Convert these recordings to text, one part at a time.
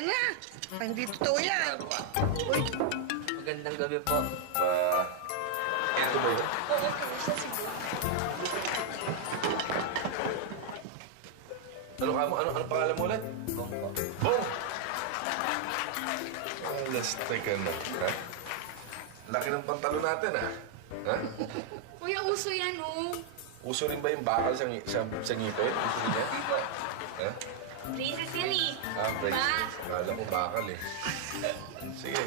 Ayan na. Hindi totoo yan. Uy, Magandang gabi po. Ito ba yun? Oo, siya siguro. Ano pangalan mo ulit? Bong po. Bong! Let's take a look, ha? Laki ng pantalon natin, ha? Ha? Kuya, uso yan, oh. Uso rin ba yung bakal sa ngipin? Uso rin yan? Ha? Braces yan, eh. Braces. Akala ko bakal, eh. Sige.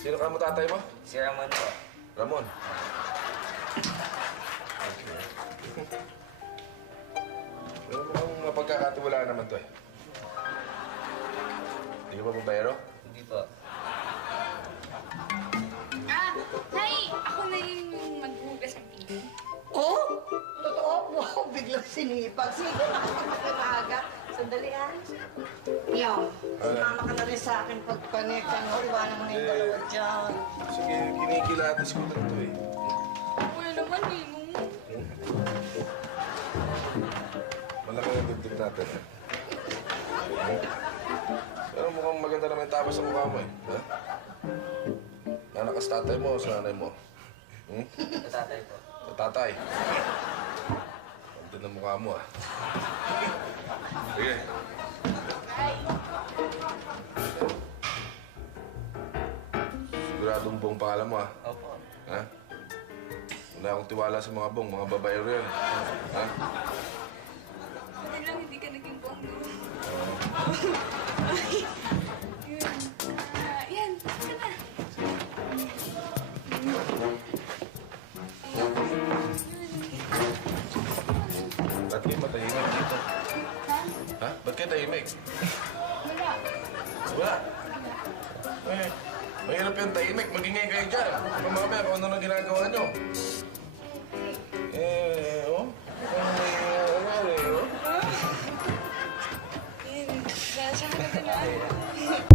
Sino ka mo tatay mo? Si Ramon po. Ramon. Okay. Pero mukhang mapagkakatiwalaan naman to, eh. Hindi ka ba babayero? Hindi po. Nay! Ako na yung maghugas ng pinto. oh, totoo. Wow, biglang sinipag. Sige, nakapagmamaga. Sandali, ah. Yo, sumama ka na rin sa akin pag-connect. Ano, iwanan mo na yung dalawa dyan. Sige, kinikilatis ko lang to, eh. Kuya naman, eh, no? Malaki na dibdib natin, eh. Pero mukhang maganda naman yung tapos sa mukha mo, eh. Ha? Anak ka sa tatay mo o sa nanay mo? Sa tatay po. Sa tatay. Ganda ng mukha mo, ah. Sige. Siguradong Bong pangalan mo, ah. Opo. Ha? Wala akong tiwala sa mga Bong, mga babaero yan. Ha? Hindi lang, hindi ka naging buwang, no? Yun. Yan, ka na. Ba't kayo matahimik dito? Ha? Ba't kayo tahimik? Wala. Wala. Eh, mahirap yung tahimik. Magingay kayo dyan. Kung mamaya kung ano nang ginagawa nyo. Oh? Ano may nangyari, oh? Yan, saan ka na?